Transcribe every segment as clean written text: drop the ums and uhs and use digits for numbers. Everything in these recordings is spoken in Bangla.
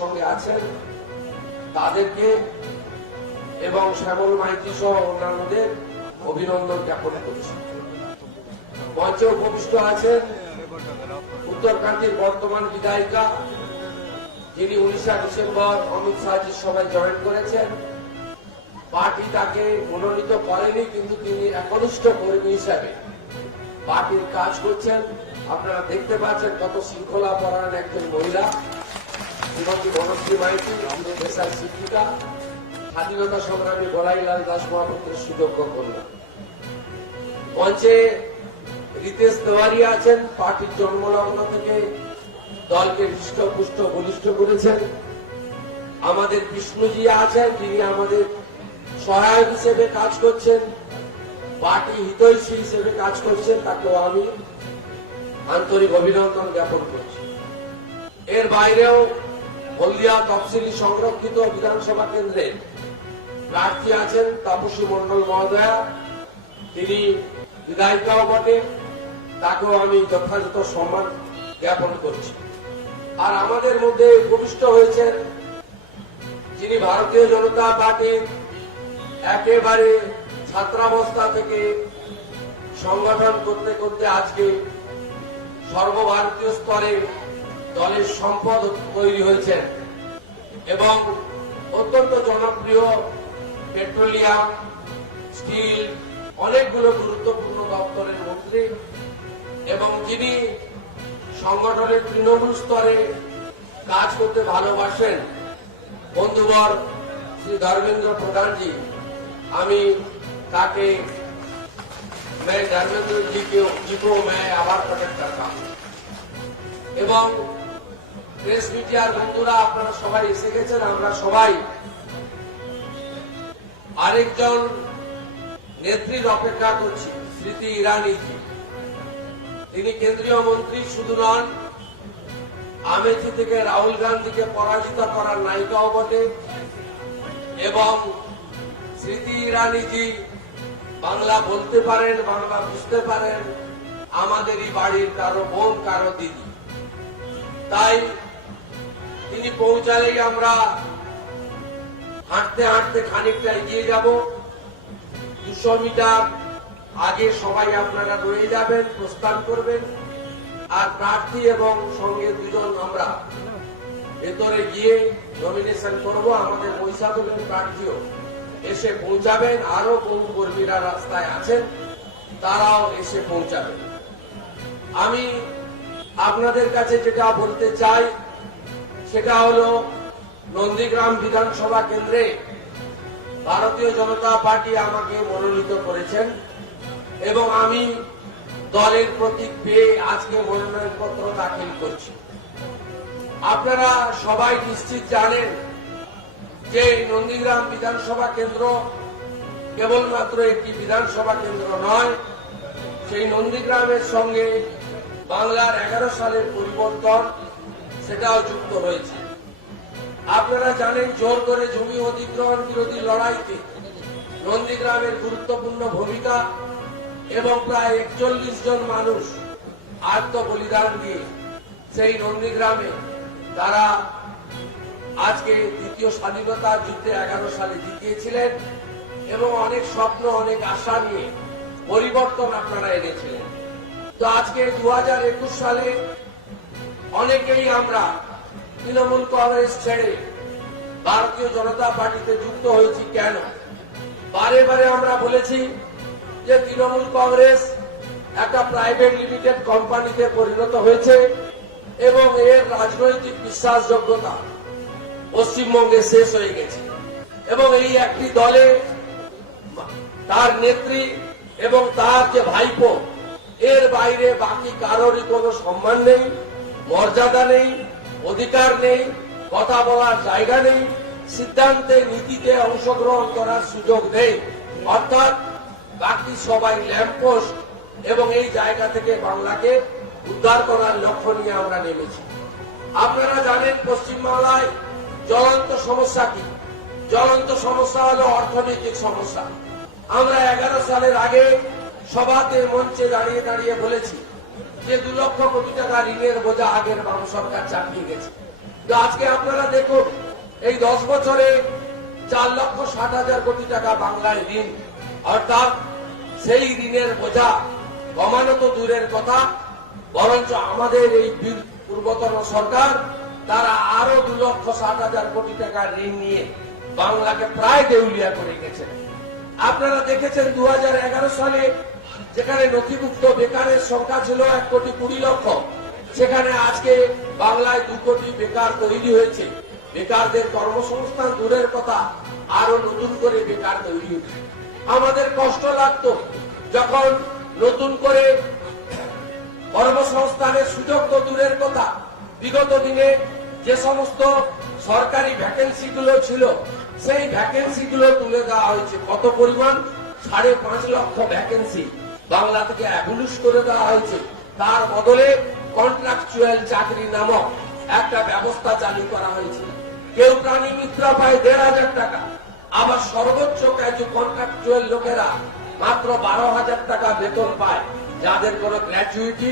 সঙ্গে আছেন তাদেরকে এবং শ্যামল মাইতি সহ অন্যান্যদের অভিনন্দন জ্ঞাপন করছি। মঞ্চে উপবিষ্ট আছেন উত্তরকান্দির বর্তমান বিধায়িকা, যিনি 19 ডিসেম্বর অমিত শাহজির সভায় জয়েন করেছেন। পার্টি তাকে মনোনীত করেনি, কিন্তু তিনি একনিষ্ঠ কর্মী হিসাবে পার্টির কাজ করছেন। আপনারা দেখতে পাচ্ছেন কত শৃঙ্খলা পরায়ণ একজন মহিলা শ্রীমতী বনশ্রী মাইতি, পেশার শিক্ষিকা, স্বাধীনতা সংগ্রামী বলাইলাল দাস মহাপাত্রের সুযোগ্য কন্যা। মঞ্চে রিতেশ তেওয়ারি আছেন, পার্টির জন্মলগ্ন থেকে দলকে হৃষ্টপুষ্ট বলিষ্ঠ করেছেন। আমাদের বিষ্ণুজি আছেন, যিনি আমাদের সহায়ক হিসেবে কাজ করছেন, পার্টি হিতৈষী হিসেবে কাজ করছেন, তাকেও আমি আন্তরিক অভিনন্দন জ্ঞাপন করছি। এর বাইরেও হলদিয়া তফসিলি সংরক্ষিত বিধানসভা কেন্দ্রে প্রার্থী আছেন তাপসী মন্ডল মহোদয়া, তিনি বিধায়িকাও বটে, তাকেও আমি যথাযথ সম্মান জ্ঞাপন করছি। আর আমাদের মধ্যে উপবিষ্ট হয়েছেন যিনি ভারতীয় জনতা পার্টির একেবারে ছাত্রাবস্থা থেকে সংগঠন করতে করতে আজকে সর্বভারতীয় স্তরে দলের সম্পদ তৈরি হয়েছেন এবং অত্যন্ত জনপ্রিয় পেট্রোলিয়াম, স্টিল, অনেকগুলো গুরুত্বপূর্ণ দপ্তরের মন্ত্রী এবং যিনি সংগঠনের তৃণমূল স্তরে কাজ করতে ভালোবাসেন বন্ধুবর শ্রী ধর্মেন্দ্র প্রধানজি। আমি তাকে धर्मेंद्र जी को मैं आभार प्रकट करता हूं। এবং প্রেস মিডিয়ার বন্ধুরা আপনারা সবাই এসে গেছেন। আমরা সবাই আরেকজন নেত্রীর অপেক্ষা করছি, স্মৃতি ইরানি জি। তিনি কেন্দ্রীয় মন্ত্রী শুধু নন, আমেথি থেকে রাহুল গান্ধীকে পরাজিত করার নায়িকাও বটে এবং স্মৃতি ইরানি জি বাংলা বলতে পারেন, বাংলা বুঝতে পারেন, আমাদেরই বাড়ির কারো বোন, কারো দিদি। তাই তিনি পৌঁছালেই আমরা হাঁটতে হাঁটতে খানিকটা এগিয়ে যাব। 200 মিটার আগে সবাই আপনারা রয়ে যাবেন, প্রস্থান করবেন। আর প্রার্থী এবং সঙ্গে দুজন আমরা ভেতরে গিয়ে নমিনেশন করব। আমাদের মহিষাদলের প্রার্থীও এসে পৌঁছাবেন, আরো বহু কর্মীরা রাস্তায় আছেন, তারাও এসে পৌঁছাবেন। আমি আপনাদের কাছে যেটা বলতে চাই সেটা হলো নন্দীগ্রাম বিধানসভা কেন্দ্রে ভারতীয় জনতা পার্টি আমাকে মনোনীত করেছেন এবং আমি দলের প্রতীক পেয়ে আজকে মনোনয়নপত্র দাখিল করছি। আপনারা সবাই নিশ্চিত জানেন যে নন্দীগ্রাম বিধানসভা কেন্দ্র কেবলমাত্র একটি বিধানসভা কেন্দ্র নয়, সেই নন্দীগ্রামের সঙ্গে বাংলার 11 সালের পরিবর্তন সেটাও যুক্ত হয়েছে। আপনারা জানেন জোর করে জমি অধিগ্রহণ বিরোধী লড়াইতে নন্দীগ্রামের গুরুত্বপূর্ণ ভূমিকা এবং প্রায় 41 জন মানুষ আত্মবলিদান দিয়ে সেই নন্দীগ্রামে তারা আজকে দ্বিতীয় স্বাধীনতা যুদ্ধে 11 সালে জিতিয়েছিলেন এবং অনেক স্বপ্ন, অনেক আশা নিয়ে পরিবর্তন আপনারা এনেছিলেন। তো আজকে 2021 সালে অনেকেই আমরা তৃণমূল কংগ্রেস ছেড়ে ভারতীয় জনতা পার্টিতে যুক্ত হয়েছি। কেন? বারে বারে আমরা বলেছি যে তৃণমূল কংগ্রেস একটা প্রাইভেট লিমিটেড কোম্পানিতে পরিণত হয়েছে এবং এর রাজনৈতিক বিশ্বাসযোগ্যতা পশ্চিমবঙ্গে শেষ হয়ে গেছে এবং এই একটি দলে তার নেত্রী এবং তার যে ভাইপো, এর বাইরে বাকি কারোরই কোনো সম্মান নেই, মর্যাদা নেই, অধিকার নেই, কথা বলার জায়গা নেই, সিদ্ধান্তে নীতিতে অংশগ্রহণ করার সুযোগ নেই। অর্থাৎ বাকি সবাই ল্যাম্পপোস্ট এবং এই জায়গা থেকে বাংলাকে উদ্ধার করার লক্ষ্য নিয়ে আমরা নেমেছি। আপনারা জানেন পশ্চিমবাংলায় জ্বলন্ত সমস্যা কি? জ্বলন্ত সমস্যা হলো অর্থনৈতিক সমস্যা। আমরা 11 সালের আগে সভাতে মঞ্চে দাঁড়িয়ে দাঁড়িয়ে বলেছি যে 2 লক্ষ কোটি টাকা ঋণের বোঝা আগের বাম সরকার চাপিয়ে গেছে তো আজকে আপনারা দেখুন এই 10 বছরে 4,60,000 কোটি টাকা বাংলায় ঋণ, অর্থাৎ সেই ঋণের বোঝা কমানো তো দূরের কথা, বরঞ্চ আমাদের এই পূর্বতন সরকার তারা আরো 2,60,000 কোটি টাকা ঋণ নিয়ে বাংলাকে প্রায় দেউলিয়া করে গেছেন। আপনারা দেখেছেন 2011 সালে যেখানে নথিভুক্ত বেকারের সংখ্যা ছিল 1,20,00,000, সেখানে আজকে বাংলায় 2 কোটি বেকার তৈরি হয়েছে। বেকারদের কর্মসংস্থান দূরের কথা, আরো নতুন করে বেকার তৈরি হয়েছে। আমাদের কষ্ট লাগতো যখন নতুন করে কর্মসংস্থানের সুযোগ তো দূরের কথা, বিগত দিনে যে সমস্ত সরকারি ভ্যাকেন্সি গুলো ছিল সেই ভ্যাকেন্সি গুলো তুলে দেওয়া হয়েছে। কত পরিমাণ? 5.5 লক্ষ ভ্যাকেন্সি বাংলা থেকে অ্যাবলিশ করে দেওয়া হয়েছে। তার বদলে কন্ট্রাকচুয়াল চাকরি নামক একটা ব্যবস্থা চালু করা হয়েছে। কেউ প্রাণী মিত্র পায় 1,500 টাকা, আবার সর্বোচ্চ কিছু কন্ট্রাকচুয়াল লোকেরা মাত্র 12,000 টাকা বেতন পায়, যাদের কোনো গ্র্যাচুইটি,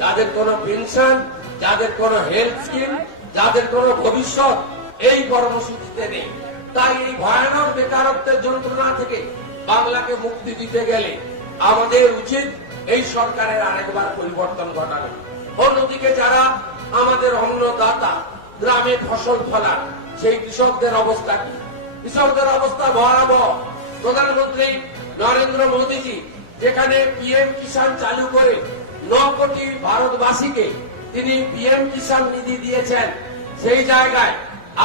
যাদের কোনো পেনশন, যাদের কোনো হেলথ স্কিম, যাদের কোনো ভবিষ্যৎ এই কর্মসূচিতে নেই। তাই এই ভয়ানক বেকারত্বের যন্ত্রণা থেকে বাংলাকে মুক্তি দিতে গেলে আমাদের উচিত এই সরকারের আরেকবার পরিবর্তন ঘটানো। অন্যদিকে যারা আমাদের অন্নদাতা, গ্রামে ফসল ফলান, সেই কৃষকদের অবস্থা কি? কৃষকদের অবস্থা ভয়াবহ। প্রধানমন্ত্রী নরেন্দ্র মোদীজি যেখানে পিএম কিষাণ চালু করে 9 কোটি ভারতবাসীকে তিনি পিএম কিষাণ নিধি দিয়েছেন, সেই জায়গায়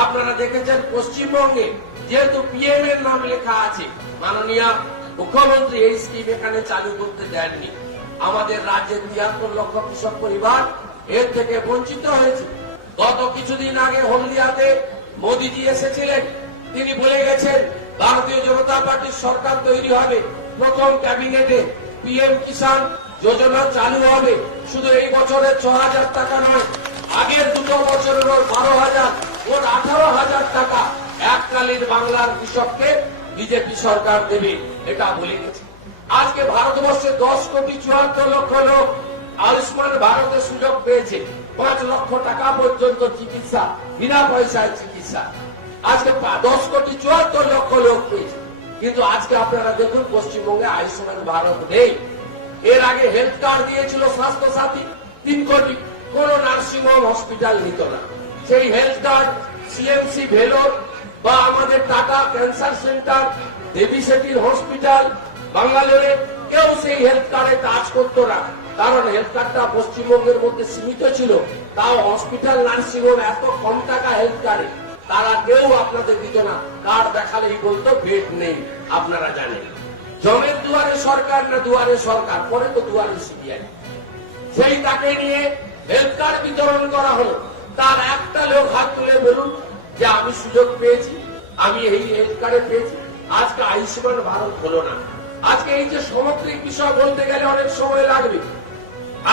আপনারা দেখেছেন পশ্চিমবঙ্গে যেহেতু পিএম এর নাম লেখা আছে, মাননীয় মুখ্যমন্ত্রী এই স্কিম এখানে চালু করতে দেননি। আমাদের রাজ্যের 73 লক্ষ কৃষক পরিবার এর থেকে বঞ্চিত হয়েছে। গত কিছুদিন আগে হলদিয়াতে মোদীজি এসেছিলেন, তিনি বলে গেছেন ভারতীয় জনতা পার্টির সরকার তৈরি হবে, প্রথম ক্যাবিনেটে পিএম কিষাণ যোজনা চালু হবে। শুধু এই বছরের 6,000 টাকা নয়, আগের 2 বছরের 12,000, মোট 18,000 টাকা এককালীন বাংলার কৃষককে বিজেপি সরকার দেবে, এটা বলে গেছে। আজকে ভারতবর্ষে 10,74,00,000 লোক আয়ুষ্মান ভারতের সুযোগ পেয়েছে। 5 লক্ষ টাকা পর্যন্ত চিকিৎসা, বিনা পয়সায় চিকিৎসা আজকে 10,74,00,000 লোক পেয়েছে। কিন্তু আজকে আপনারা দেখুন পশ্চিমবঙ্গে আয়ুষ্মান ভারত নেই। এর আগে হেলথ কার্ড দিয়েছিল স্বাস্থ্য সাথী 3 কোটি, কোন নার্সিং হোম হসপিটাল নিত না। সেই হেলথ কার্ড সিএমসি ভেলোর বা আমাদের টাটা ক্যান্সার সেন্টার, দেবী সেটির হসপিটাল বাঙ্গালোরে কেউ সেই হেলথ কার্ডে টাচ করতো না, কারণ হেলথ কার্ডটা পশ্চিমবঙ্গের মধ্যে সীমিত ছিল। তাও হসপিটাল, নার্সিং হোম এত কম টাকা হেলথ কার্ডে তারা কেউ আপনাদের দিত না। কার্ড দেখালেই বলতো বেড নেই। আপনারা জানেন জমের দুয়ারে সরকার না দুয়ারে সরকার, পরে তো দুয়ারে সিবিআই। সেই তাকে নিয়ে হেলথ কার্ড বিতরণ করা হলো। তার একটা লোক হাত তুলে বলুন যে আমি সুযোগ পেয়েছি, আমি এই হেলথ কার্ডে পেয়েছি। আজকে আয়ুষ্মান ভারত হলো না। আজকে এই যে সামগ্রিক বিষয় বলতে গেলে অনেক সময় লাগবে।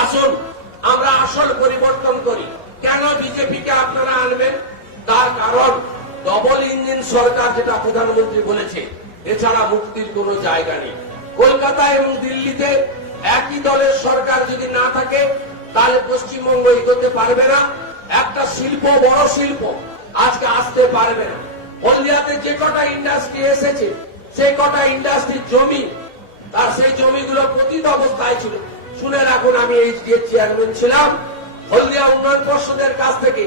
আসুন আমরা আসল পরিবর্তন করি। কেন বিজেপিকে আপনারা আনবেন? তার কারণ ডবল ইঞ্জিন সরকার, যেটা প্রধানমন্ত্রী বলেছে, এছাড়া মুক্তির কোনো জায়গা নেই। কলকাতা এবং দিল্লিতে একই দলের সরকার যদি না থাকে তাহলে পশ্চিমবঙ্গ এগোতে পারবে না। একটা শিল্প, বড় শিল্প আজকে আসতে পারবে না। হলদিয়াতে যে কটা ইন্ডাস্ট্রি এসেছে, সেই কটা ইন্ডাস্ট্রির জমি, তার সেই জমিগুলো পতিত অবস্থায় ছিল। শুনে রাখুন, আমি এইচডিএ চেয়ারম্যান ছিলাম। হলদিয়া উন্নয়ন পর্ষদের কাছ থেকে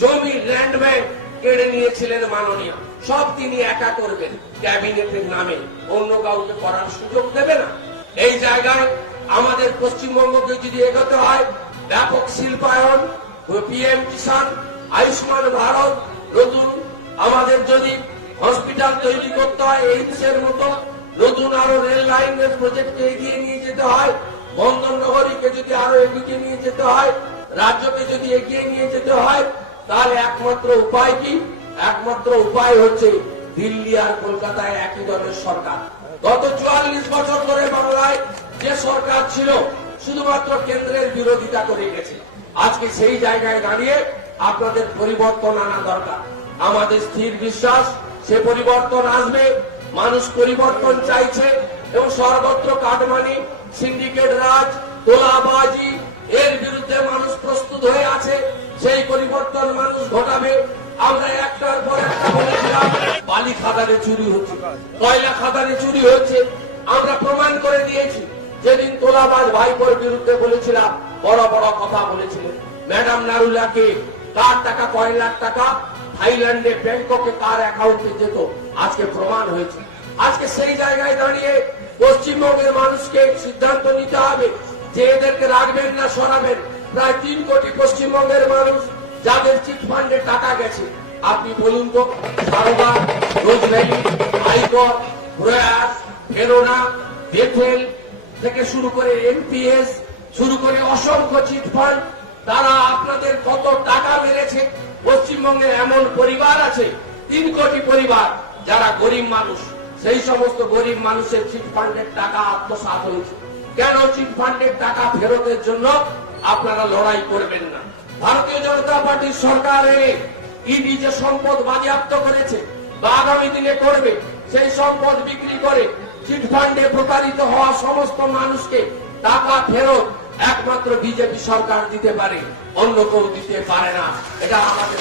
জমি, ল্যান্ড ব্যাংক কেড়ে নিয়েছিলেন মাননীয়। সব তিনি একা করবেন ক্যাবিনেটের নামে, অন্য কাউকে করার সুযোগ দেবে না। এই জায়গায় আমাদের পশ্চিমবঙ্গকে যদি এগোতে হয়, ব্যাপক শিল্পায়ন, পিএম কিষাণ, আয়ুষ্মান ভারত, নতুন আমাদের যদি হসপিটাল তৈরি করতে হয় এইমসের মতো, নতুন আরো রেল লাইনের প্রজেক্টকে এগিয়ে নিয়ে যেতে হয়, বন্দর নগরীকে যদি আরো এগিয়ে নিয়ে যেতে হয়, রাজ্যকে যদি এগিয়ে নিয়ে যেতে হয়, তাহলে একমাত্র উপায় কি? একমাত্র উপায় হচ্ছে দিল্লি আর কলকাতায় একই দলের সরকার। গত 44 বছর ধরে বাংলায় যে সরকার ছিল শুধুমাত্র কেন্দ্রের বিরোধিতা করে গেছে। আজকে সেই জায়গায় দাঁড়িয়ে আপনাদের পরিবর্তন আনা দরকার। আমাদের স্থির বিশ্বাস সে পরিবর্তন আসবে। মানুষ পরিবর্তন চাইছে এবং সর্বত্র কাটমানি, সিন্ডিকেট রাজ, তোলাবাজি এর বিরুদ্ধে মানুষ প্রস্তুত হয়ে আছে। সেই পরিবর্তন মানুষ ঘটাবে। আমরা একটার পর একটা বলেছিলাম, বালি খাদানে চুরি হচ্ছে, কয়লা খাদানে চুরি হচ্ছে, আমরা প্রমাণ করে দিয়েছি। যেদিন তোলাবাজ ভাইপোর বিরুদ্ধে বলেছিলাম, বড় বড় কথা বলেছিলেন, ম্যাডাম নারুলাকে কার টাকা, কয় লাখ টাকা থাইল্যান্ডে ব্যাংককে কার অ্যাকাউন্টে যেত, আজকে প্রমাণ হয়েছে। আজকে সেই জায়গায় দাঁড়িয়ে পশ্চিমবঙ্গের মানুষকে সিদ্ধান্ত নিতে হবে যে এদেরকে রাখবেন না সরাবেন। প্রায় 3 কোটি পশ্চিমবঙ্গের মানুষ যাদের চিটফান্ডে টাকা গেছে, আপনি বলুন তো, সারদা, রোজভ্যালি, আইকর, প্রয়াস, ফেরোনা, বেথেল থেকে শুরু করে এনপিএস শুরু করে অসংখ্য চিটফান্ড, তারা আপনাদের কত টাকা মেরেছে। পশ্চিমবঙ্গে এমন পরিবার আছে 3 কোটি পরিবার যারা গরিব মানুষ, সেই সমস্ত গরিব মানুষের চিটফান্ডের টাকা আত্মসাৎ হয়েছে। কেন চিটফান্ডের টাকা ফেরতের জন্য আপনারা লড়াই করবেন না? ভারতীয় জনতা পার্টির সরকারে ইডি যে সম্পদ বাজেয়াপ্ত করেছে বা আগামী দিনে করবে, সেই সম্পদ বিক্রি করে চিটফান্ডে প্রতারিত হওয়া সমস্ত মানুষকে টাকা ফেরত একমাত্র বিজেপি সরকার দিতে পারে, অন্য কেউ দিতে পারে না। এটা আমাদের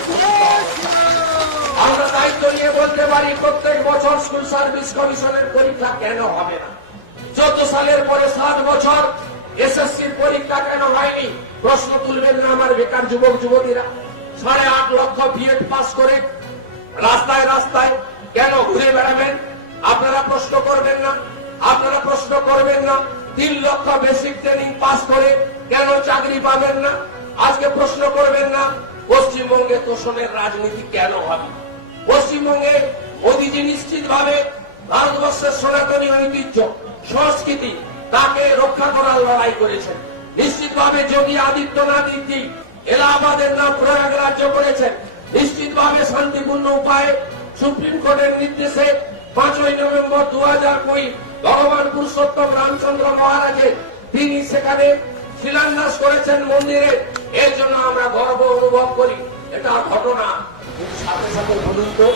আমরা দায়িত্ব নিয়ে বলতে পারি, প্রত্যেক বছর স্কুল সার্ভিস কমিশনের পরীক্ষা কেন হবে না? 14 সালের পরে 7 বছর এসএসসির পরীক্ষা কেন হয়নি? প্রশ্ন তুলবেন না আমার বেকার যুবক যুবতীরা? 8.5 লক্ষ বিএড পাস করে রাস্তায় রাস্তায় কেন ঘুরে বেড়াবেন? আপনারা প্রশ্ন করবেন না? আপনারা প্রশ্ন করবেন না 3 লক্ষ বেসিক ট্রেনিং পাস করে কেন চাকরি পাবেন না? আজকে প্রশ্ন করবেন না পশ্চিমবঙ্গে তোষণের রাজনীতি কেন হবে? পশ্চিমবঙ্গে মোদীজি নিশ্চিতভাবে ভারতবর্ষের সনাতনী ঐতিহ্য সংস্কৃতি তাকে রক্ষা করার লড়াই করেছেন। নিশ্চিতভাবে যোগী আদিত্যনাথজি এলাহাবাদের নাম প্রয়াগরাজ্য করেছেন। নিশ্চিতভাবে শান্তিপূর্ণ উপায়ে সুপ্রিম কোর্টের নির্দেশে 5ই নভেম্বর 2002 ভগবান পুরুষোত্তম রামচন্দ্র মহারাজের তিনি সেখানে শিলান্যাস করেছেন মন্দিরে। এর জন্য আমরা গর্ব অনুভব করি, এটা ঘটনা। কিন্তু সাথে সাথে বলুন তো,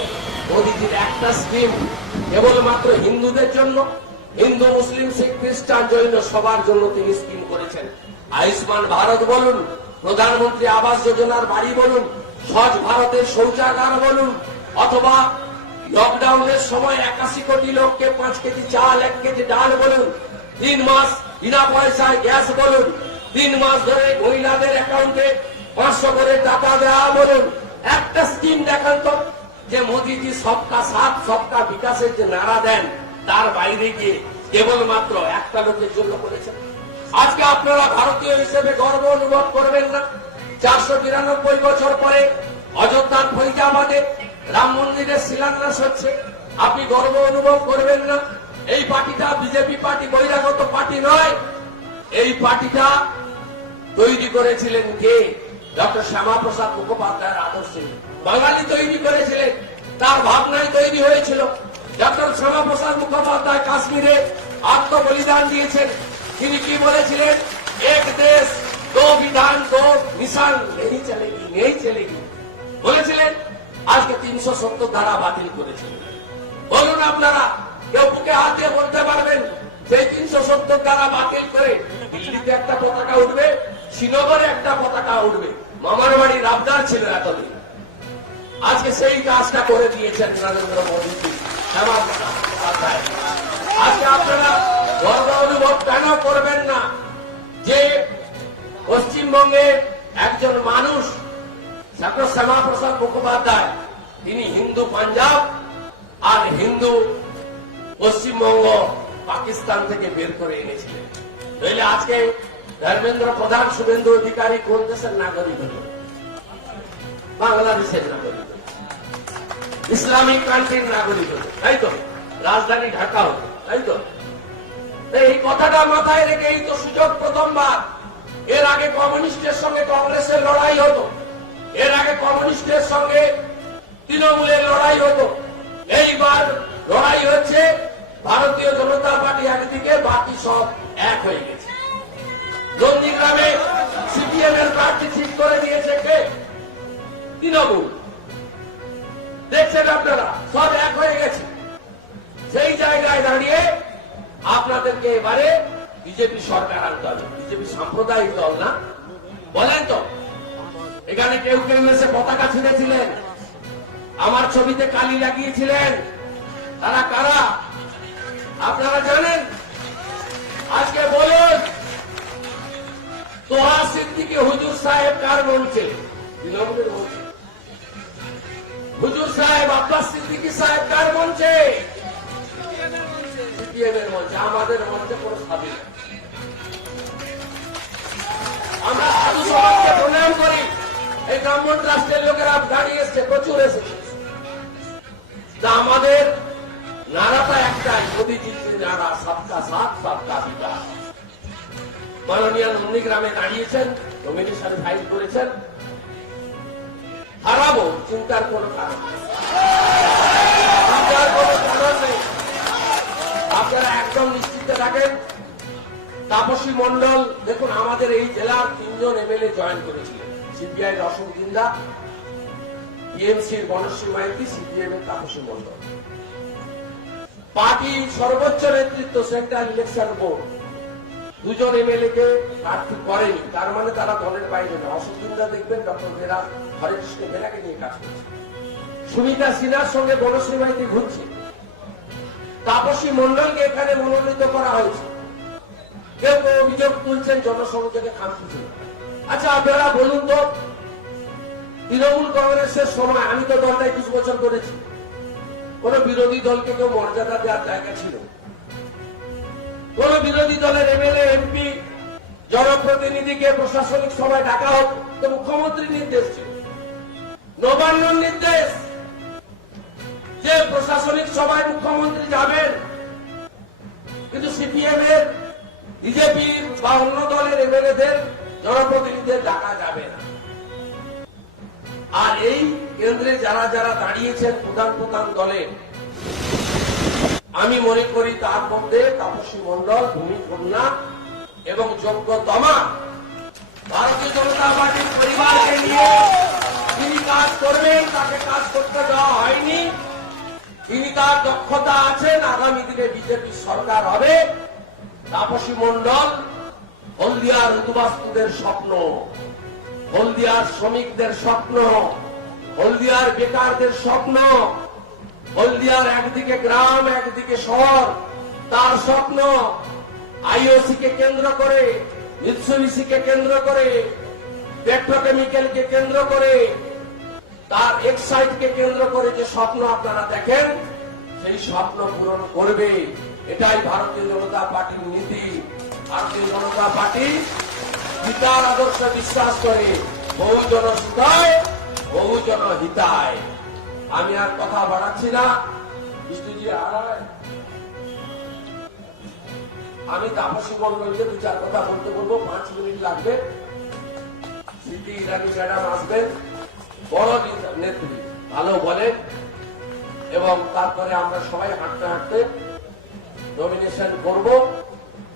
মোদীজির একটা স্কিম কেবলমাত্র হিন্দুদের জন্য, হিন্দু, মুসলিম, শিখ, খ্রিস্টান, জৈন সবার জন্য তিনি স্কিম করেছেন। আয়ুষ্মান ভারত বলুন, প্রধানমন্ত্রী আবাস যোজনার বাড়ি বলুন, স্বচ্ছ ভারতের শৌচাগার বলুন, অথবা লকডাউনের সময় 81 কোটি লোককে 5 কেজি চাল, 1 কেজি ডাল বলুন, 3 মাস বিনা পয়সায় গ্যাস বলুন, 3 মাস ধরে মহিলাদের অ্যাকাউন্টে 500 করে টাকা দেওয়া বলুন। একটা স্কিম দেখান তো যে মোদীজি সবকা সাথ সবকা বিকাশের যে নারা দেন তার বাইরে গিয়ে কেবলমাত্র একটা লোকের জন্য করেছেন। আজকে আপনারা ভারতীয় হিসেবে গর্ব অনুভব করবেন না? 492 বছর পরে অযোধ্যার ফৈজাবাদে রাম মন্দিরের শিলান্যাস হচ্ছে, আপনি গর্ব অনুভব করবেন না? এই পার্টিটা বিজেপি পার্টি, বহিরাগত পার্টি নয়। এই পার্টিটা তৈরি করেছিলেন কে? ডক্টর শ্যামাপ্রসাদ মুখোপাধ্যায়ের আদর্শে বাঙালি তৈরি করেছিলেন, তার ভাবনায় তৈরি হয়েছিল। ডক্টর শ্যামাপ্রসাদ মুখোপাধ্যায় কাশ্মীরে আত্মবলিদান দিয়েছেন। তিনি কি বলেছিলেন? এক দেশ দো বিধান দো মিশন নেই চলেগি, নেই চলেগি বলেছিলেন। আজকে 370 ধারা বাতিল করেছেন। বলুন আপনারা, কেউ বুকে হাত দিয়ে বলতে পারবেন সেই 370 ধারা বাতিল করে দিল্লিতে একটা পতাকা উঠবে, শ্রীনগরে একটা পতাকা উঠবে? মামার বাড়ি রাবদার ছিল এতদিন, আজকে সেই কাজটা করে দিয়েছেন নরেন্দ্র মোদী। আজকে আপনারা গর্ব অনুভব কেন করবেন না যে পশ্চিমবঙ্গে একজন মানুষ ডক্টর শ্যামাপ্রসাদ মুখোপাধ্যায়, তিনি হিন্দু পাঞ্জাব আর হিন্দু পশ্চিমবঙ্গ পাকিস্তান থেকে বের করে এনেছিলেন। নইলে আজকে ধর্মেন্দ্র প্রধান, শুভেন্দু অধিকারী কোন দেশের নাগরিক হল? বাংলাদেশের নাগরিক হল, ইসলামিক কান্ট্রির নাগরিক হল, তাই তো? রাজধানী ঢাকা হল, তাই তো? এই কথাটা মাথায় রেখে এই তো সুযোগ প্রথমবার। এর আগে কমিউনিস্টের সঙ্গে কংগ্রেসের লড়াই হতো, এর আগে কমিউনিস্টের সঙ্গে তৃণমূলের লড়াই হতো। এইবার লড়াই হচ্ছে ভারতীয় জনতা পার্টি একদিকে, বাকি সব এক হয়ে গেছে। নন্দীগ্রামে সিপিএম এর প্রার্থী ঠিক করে দিয়েছে কে? তৃণমূল। দেখছেন আপনারা, সব এক হয়ে গেছে। সেই জায়গায় দাঁড়িয়ে আপনাদেরকে এবারে বিজেপি সরকার আনতে হবে। বিজেপি সাম্প্রদায়িক দল না, বলেন তো? এখানে কেউ কেউ এসে পতাকা ছিঁড়েছিলেন, আমার ছবিতে কালি লাগিয়েছিলেন। তারা কারা আপনারা জানেন? আজকে বলুন, তোহা সিদ্দিকী হুজুর সাহেব কার মঞ্চে? তৃণমূলের মঞ্চে। হুজুর সাহেব আব্বাস সিদ্দিকী সাহেব কার মঞ্চে? সিপিএমের মঞ্চে। আমাদের মঞ্চে কোনো স্বাধীন। আমরা সাধু সমাজকে প্রণাম করি। এই ব্রাহ্মণ রাষ্ট্রের লোকেরা দাঁড়িয়ে এসছে, প্রচুর এসেছে। তা আমাদের নারাটা একটাই, মোদীজির নারা, সবকা সাথ সবকা বিকাশ। মাননীয় নন্দীগ্রামে দাঁড়িয়েছেন, নমিনেশন ফাইল করেছেন। হারাবো, চিন্তার কোন কারণ নেই। চিন্তার কোন কারণ নেই। আপনারা একদম নিশ্চিত থাকেন। তাপসী মন্ডল, দেখুন আমাদের এই জেলার 3 জন এমএলএ জয়েন করেছিলেন। সিপিআই অশোক জিন্দা, টিএমসির বনশ্রী মাইতি, সিপিএম এর তাপসী মন্ডল। পার্টি সর্বোচ্চ নেতৃত্ব সেন্ট্রাল ইলেকশন বোর্ড 2 জন এমএলএ কে প্রার্থী করেনি। তার মানে তারা দলের বাইরে না। অশোক জিন্দা দেখবেন ডক্টর বেরা, হরেকৃষ্ণ বেরাকে নিয়ে কাজ করছে। সুমিতা সিনহার সঙ্গে বনশ্রী মাইতি ঘুরছে। তাপসী মন্ডলকে এখানে মনোনীত করা হয়েছে। কেউ কেউ অভিযোগ তুলছেন জনসংযোগে খামতি ছিল। আচ্ছা আপনারা বলুন তো, তৃণমূল কংগ্রেসের সময় আমি তো দলটাই 20 বছর করেছি, কোন বিরোধী দলকে কেউ মর্যাদা দেওয়ার জায়গা ছিল? কোন বিরোধী দলের এমএলএ এমপি জনপ্রতিনিধিকে প্রশাসনিক সভায় ডাকা হোক তো মুখ্যমন্ত্রীর নির্দেশ ছিল, নবান্নর নির্দেশ যে প্রশাসনিক সভায় মুখ্যমন্ত্রী যাবেন। কিন্তু সিপিএম এর, বিজেপির বা অন্য দলের এমএলএদের, জনপ্রতিনিধিদের ডাকা যাবে না। আর এই কেন্দ্রে যারা যারা দাঁড়িয়েছেন প্রধান প্রধান দলে, আমি মনে করি তার মধ্যে তাপসী মন্ডল, ভূমিকন্যা এবং যোগ্যতমা ভারতীয় জনতা পার্টির পরিবারকে নিয়ে তিনি কাজ করবেন। তাকে কাজ করতে দেওয়া হয়নি। তিনি তার দক্ষতা আছেন। আগামী দিনে বিজেপি সরকার হবে। তাপসী মন্ডল হলদিয়ার উদ্বাস্তুদের স্বপ্ন, হলদিয়ার শ্রমিকদের স্বপ্ন, হলদিয়ার বেকারদের স্বপ্ন, হলদিয়ার একদিকে গ্রাম একদিকে শহর, তার স্বপ্ন। আইওসি কে কেন্দ্র করে, মিৎসুবিশিকে কেন্দ্র করে, পেট্রোকেমিক্যালকে কেন্দ্র করে, তার এক্সাইডকে কেন্দ্র করে যে স্বপ্ন আপনারা দেখেন, সেই স্বপ্ন পূরণ করবে। এটাই ভারতীয় জনতা পার্টির নীতি। ভারতীয় জনতা পার্টি গীতার আদর্শে বিশ্বাস করে, বহুজন সুখায় বহুজন হিতায়। আমি আর কথা বাড়াচ্ছি না। বিষ্ণুজি আড়ায় আমি তাপসী মন্ডলকে 2-4 কথা বলতে বলবো, 5 মিনিট লাগবে। স্মৃতি ইরানি ম্যাডাম আসবেন, বড় নেত্রী, ভালো বলেন। এবং তারপরে আমরা সবাই হাঁটতে হাঁটতে নমিনেশন করব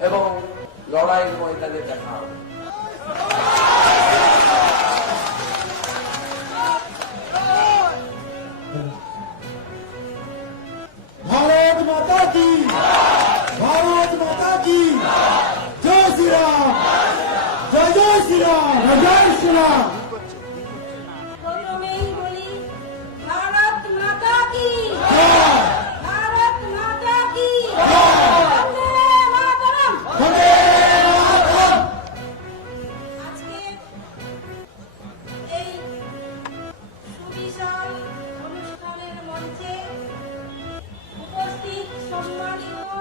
এবং লড়াইয়ের ময়দানে দেখা হবে। ভারত মাতা কি, ভারত মাতা কি, জয় শ্রীরাম, জয় জয় শ্রীরাম, জয় শ্রীরাম। প্রথমেই বলি ভারত মাতা কি, জয়, ভারত মাতা কি, জয়, বন্দে মাতরম। বন্দে মাতরম। আজকে এই সুবিশাল অনুষ্ঠানের মঞ্চে উপস্থিত সম্মানিত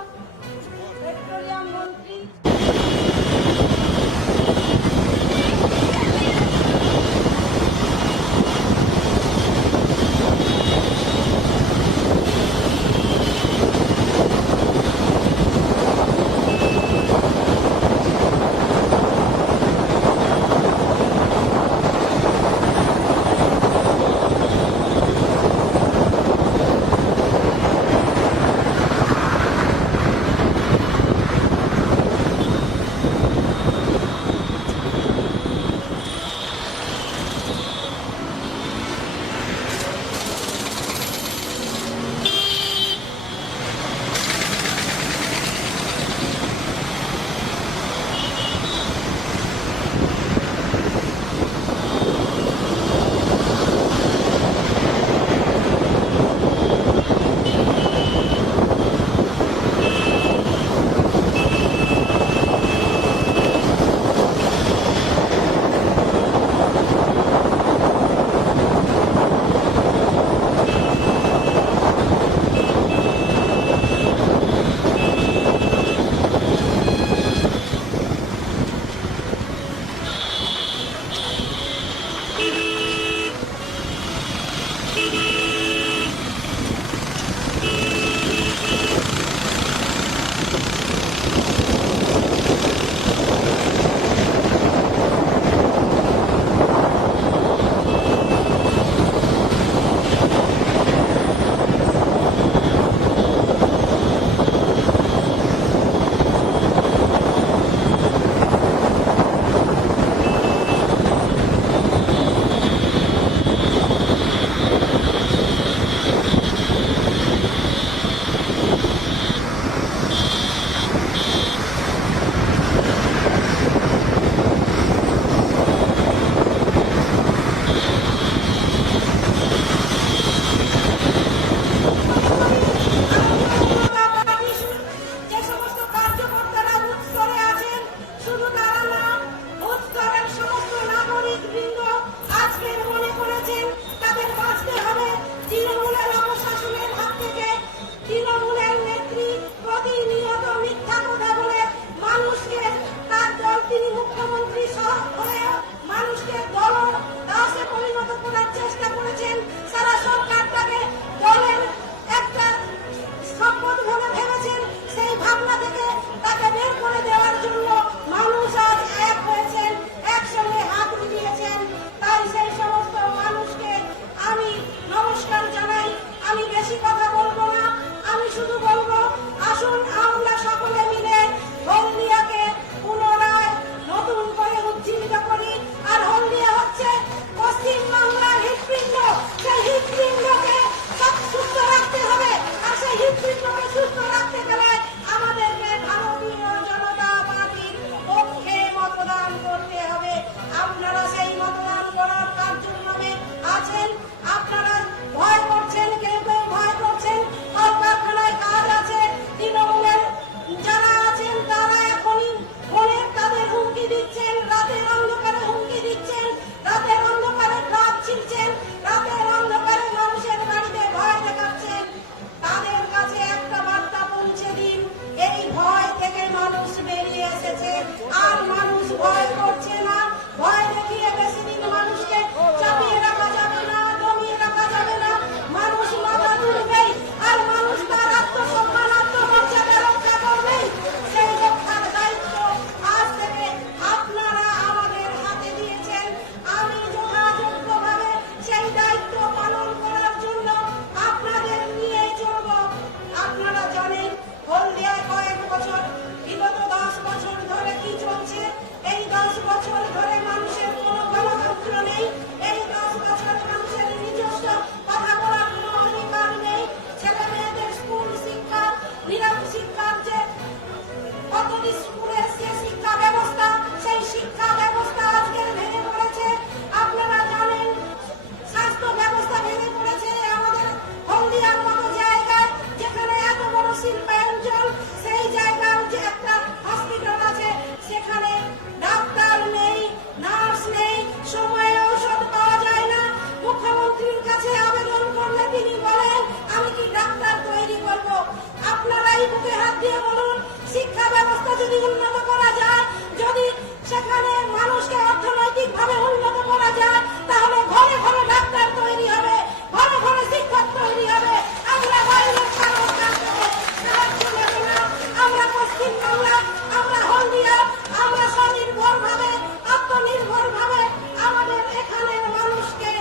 যদি উন্নত করা যায়, যদি সেখানে মানুষকে অর্থনৈতিকভাবে উন্নত করা যায়, তাহলে ঘরে ঘরে ডাক্তার তৈরি হবে, ঘরে ঘরে শিক্ষক তৈরি হবে। আমরা বাইরের সরকার থেকে সাহায্য নেব না। আমরা পশ্চিমবাংলা, আমরা হলদিয়া, আমরা স্বনির্ভরভাবে, আত্মনির্ভরভাবে আমাদের এখানের মানুষকে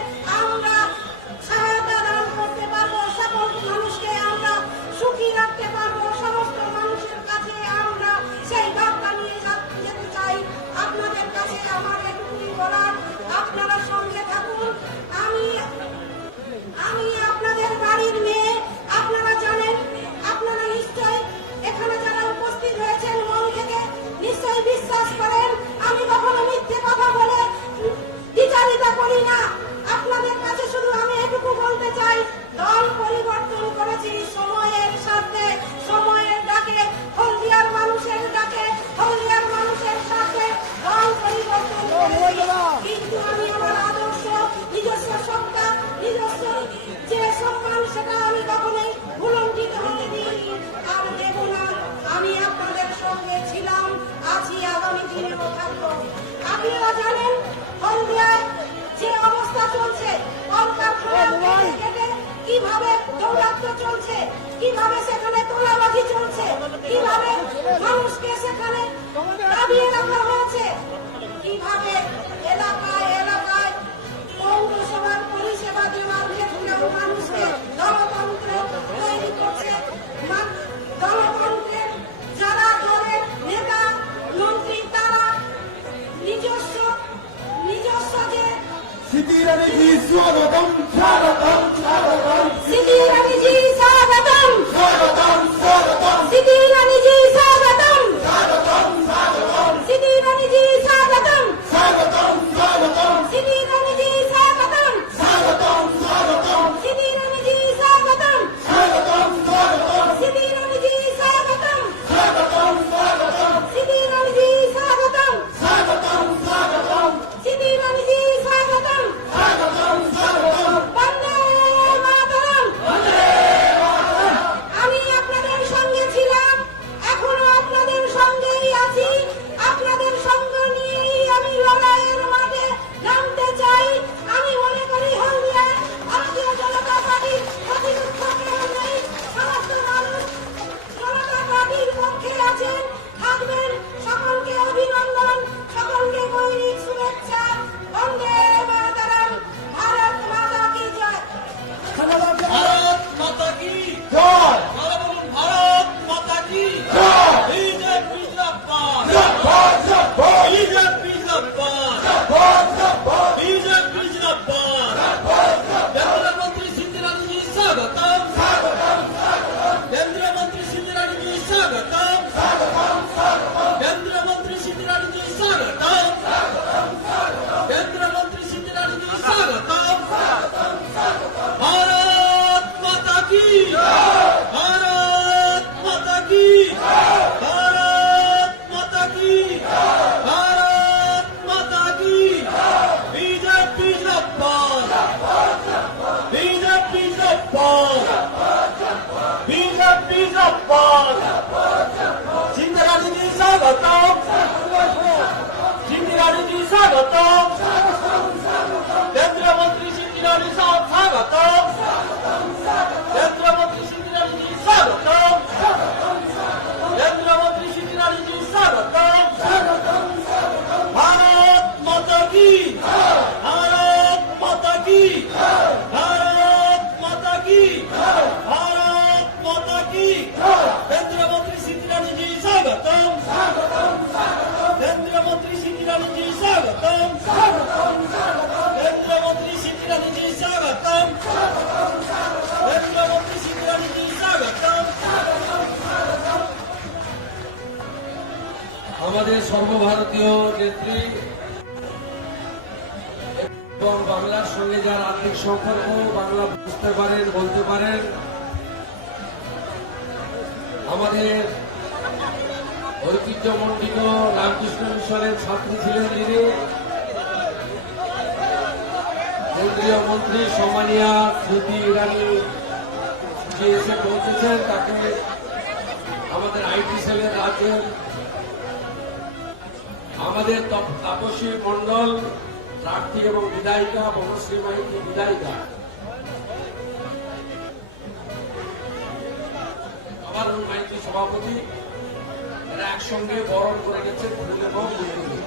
আমরা সহায়তা দান করতে পারবো। সকল মানুষকে আমরা সুখী রাখতে পারবো। সমস্ত মানুষের কাছে আমরা সেই বার্তা নিয়ে যেতে চাই। আপনাদের কাছে আমার এটুকুই বলার, আপনারা সঙ্গে থাকুন। আমি আপনাদের বাড়ির মেয়ে, আপনারা জানেন, আপনারা নিশ্চয় এখানে যারা উপস্থিত হয়েছেন মন থেকে নিশ্চয় বিশ্বাস করেন আমি কখনো মিথ্যে কথা বলে দ্বিচারিতা করি না। আপনাদের কাছে শুধু আমি এটুকু বলতে চাই, দল পরিবর্তন করেছি সময়ের সাথে, সময়ের ডাকে, হলদিয়ার মানুষের ডাকে, হলদিয়ার মানুষের সাথে দল পরিবর্তন করেছি। কিন্তু আমি আমার আদর্শ, নিজস্ব সত্তা, নিজস্ব যে সম্মান, সেটা আমি কখনোই ভুলণ্ঠিত হতে দিইনি আর দেব না। আমি আপনাদের সঙ্গে ছিলাম, আছি, আগামী দিনেও থাকবো। আপনারা জানেন হলদিয়ায় যে অবস্থা চলছে, কলকারখানা কেটে কিভাবে দৌরাত্ম্য চলছে, কিভাবে সেখানে তোলাবাজি চলছে, কিভাবে মানুষকে সেখানে দাবিয়ে রাখা হয়েছে, কিভাবে এলাকায় এলাকায় পৌরসভার পরিষেবা দেওয়ার ক্ষেত্রেও মানুষকে গণতন্ত্র তৈরি করছে। গণতন্ত্রের যারা দলের নেতা মন্ত্রী, তারা নিজস্ব যে সিটি রানীজি স্বাগতম স্বাগতম স্বাগতম সিটি রানীজি স্বাগতম, স্বাগতম স্বাগতম সিটি রানীজি স্বাগতম, স্বাগতম স্বাগতম সিটি রানীজি স্বাগতম, স্বাগতম স্বাগতম সিটি রানীজি স্বাগতম, স্বাগতম স্বাগতম সিটি রানীজি স্বাগতম, স্বাগতম স্বাগতম সিটি রানীজি স্বাগতম, স্বাগতম স্বাগতম সিটি রানীজি স্বাগতম, স্বাগতম স্বাগতম সিটি রানীজি স্বাগতম। স্বাগতম স্বাগতম বন্দে মাতরম। আমি আপনাদের সঙ্গে ছিলাম, এখনো আপনাদের সঙ্গেই আছি। আপনাদের সঙ্গ নিয়েই আমি লড়াইয়ের মাঠে নামতে চাই। আমি মনে করি হলদিয়ায় ভারতীয় জনতা পার্টির প্রতিপক্ষ কেউ নেই। সমস্ত মানুষ জনতা পার্টির পক্ষে আছেন, থাকবেন। সকলকে অভিনন্দন, সকলকে গৈরিক শুভেচ্ছা। বন্দে মাতরম। ভারত মাতা কি জয়। भारत माता की জয় बोलो बोलो भारत माता की জয় बीजेपी जिंदाबाद জয় জয় बीजेपी जिंदाबाद জয় बीजेपी जिंदाबाद केंद्रीय मंत्री सिद्धिरानी जी स्वागतम केंद्रीय मंत्री सिद्धिरानी जी स्वागतम केंद्रीय मंत्री सिद्धिरानी जी स्वागतम केंद्रीय मंत्री सिद्धिरानी जी स्वागतम भारत माता की भारत माता की भारत माता की भारत माता की बीजेपी जिंदाबाद बीजेपी जिंदाबाद बीजेपी जिंदाबाद सिंधिरानी जी स्वागतम सिंधिरानी जी स्वागतम केंद्रीय मंत्री सिंधिरानी साहब स्वागतम केंद्रीय मंत्री सिंधिरानी जी स्वागतम केंद्रीय मंत्री सिंधिरानी जी स्वागतम भारत माता की भारत माता की भारत माता की भारत माता की केंद्रीय मंत्री सिंधिरानी जी स्वागतम केंद्रीय मंत्री सिंधिरानी जी स्वागतम केंद्रीय मंत्री सिंधिरानी जी स्वागतम केंद्रीय मंत्री सिंधिरानी जी स्वागतम আমাদের সর্বভারতীয় নেত্রী এবং বাংলার সঙ্গে যার আর্থিক সম্পর্ক, বাংলা বুঝতে পারেন, বলতে পারেন, আমাদের ঐতিহ্যমণ্ডিত রামকৃষ্ণ মিশনের ছাত্রী ছিলেন যিনি, কেন্দ্রীয় মন্ত্রী সম্মানিয়া স্মৃতি ইরানি যে এসে পৌঁছেছেন, তাকে আমাদের আইটি সেলের রাজ্যের আমাদের তাপসী মন্ডল প্রার্থী এবং বিধায়িকা বনশ্রী মাইতি বিধায়িকা আবারুল মাইতি সভাপতি, এরা একসঙ্গে বরণ করে গেছে ফুল এবং ফুল দিয়ে।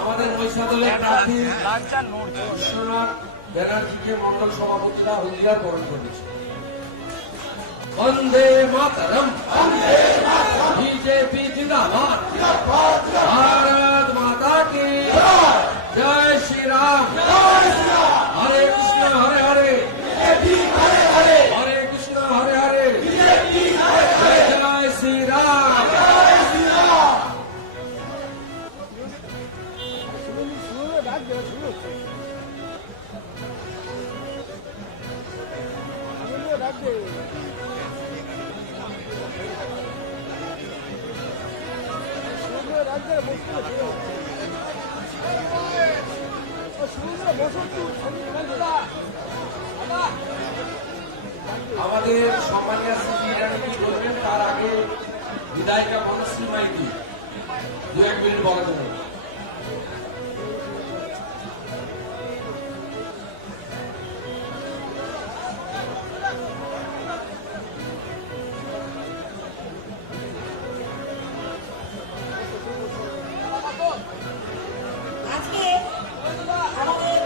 আমাদের মহিষাদলের প্রার্থী বিশ্বনাথ ব্যানার্জিকে মন্ডল সভাপতিরা হুঁশিয়ার বরণ করেছে। বন্দে মাতরম, বিজেপি জিন্দাবাদ, ভারত মাতা কি জয় শ্রী রাম, হরে কৃষ্ণ হরে হরে, হরে কৃষ্ণ হরে হরে, জয় শ্রী রাম। আমাদের সম্মানীয় শ্রী ইরানি কি বলবেন, তার আগে বিধায়িকা বনশ্রী মাইতি দু এক মিনিট বলা যাবে। আজকে আমাদের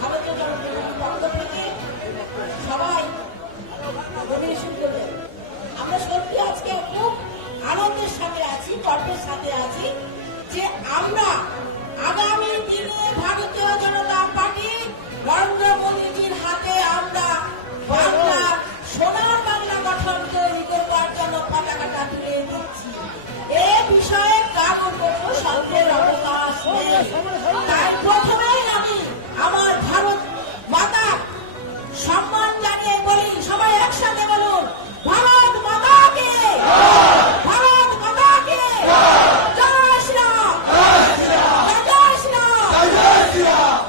ভারতীয় জনতা পার্টির পক্ষ থেকে সবাই ডোনেশন করবেন। আমরা সত্যি আজকে খুব আনন্দের সাথে আছি, গর্বের সাথে আছি যে আমরা আগামী দিনে ভারতীয় জনতা পার্টি নরেন্দ্র মোদীজির হাতে আমরা বাংলার সোনার বাংলা গঠন তৈরি করবার জন্য পতাকাটা তুলে দিচ্ছি। এ বিষয়ে কারো কোনো সন্দেহের অবকাশ নেই। তাই প্রথমেই আমি আমার ভারত মাতা সম্মান জানিয়ে বলি, সবাই একসাথে বলুন, ভারত মাতাকে, ভারত মাতাকে জয় শ্রীরাম, জয় শ্রীরাম।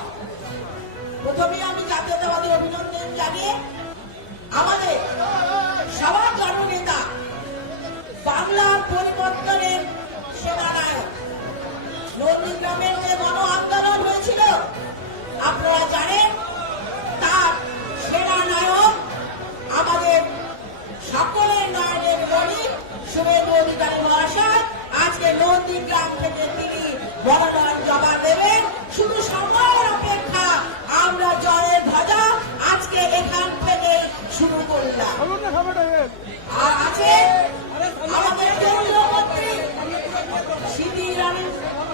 প্রথমে আমি জাতীয়তাবাদী অভিনন্দন জানিয়ে আমাদের সবার জননেতা বাংলার পরিবর্তনের সেনানায়ক নন্দীগ্রামের যে গণ আন্দোলন হয়েছিল আপনারা জানেন, তার সেনানায়ক আমাদের সকলের নয়নের মণি শুভেন্দু অধিকারী মহাশয় আজকে নন্দীগ্রাম থেকে তিনি মনোনয়ন জমা দেবেন। শুধু সময়ের অপেক্ষা, আমরা জয়ের ধ্বজা আজকে এখান থেকে শুরু করলাম। আর আছে আমাদের কেন্দ্রীয় মন্ত্রী স্মৃতি ইরানি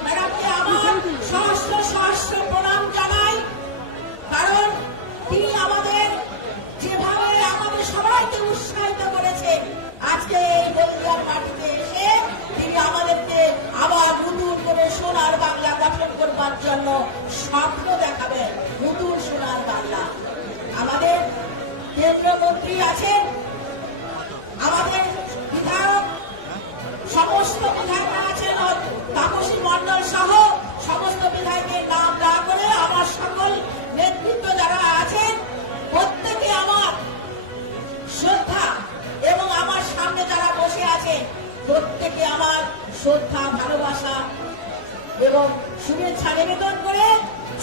ম্যাডামকে আমার সহস্র সহস্র প্রণাম জানাই, কারণ তিনি আমাদের যেভাবে আমাদের সবাইকে উৎসাহিত করেছেন, আজকে এই হলদিয়ার মাটিতে এসে তিনি আমাদেরকে আবার নতুন করে সোনার বাংলা গঠন করবার জন্য স্বপ্ন দেখাবেন, নতুন সোনার বাংলা। আমাদের কেন্দ্রীয় মন্ত্রী আছেন, আমাদের বিধায়ক, সমস্ত বিধায়করা আছেন, তাপসী মন্ডল সহ সমস্ত বিধায়কের নাম না করে আমার সকল নেতৃত্ব যারা আছেন প্রত্যেকে আমার শ্রদ্ধা, এবং আমার সামনে যারা বসে আছেন প্রত্যেকে আমার শ্রদ্ধা, ভালোবাসা এবং শুভেচ্ছা নিবেদন করে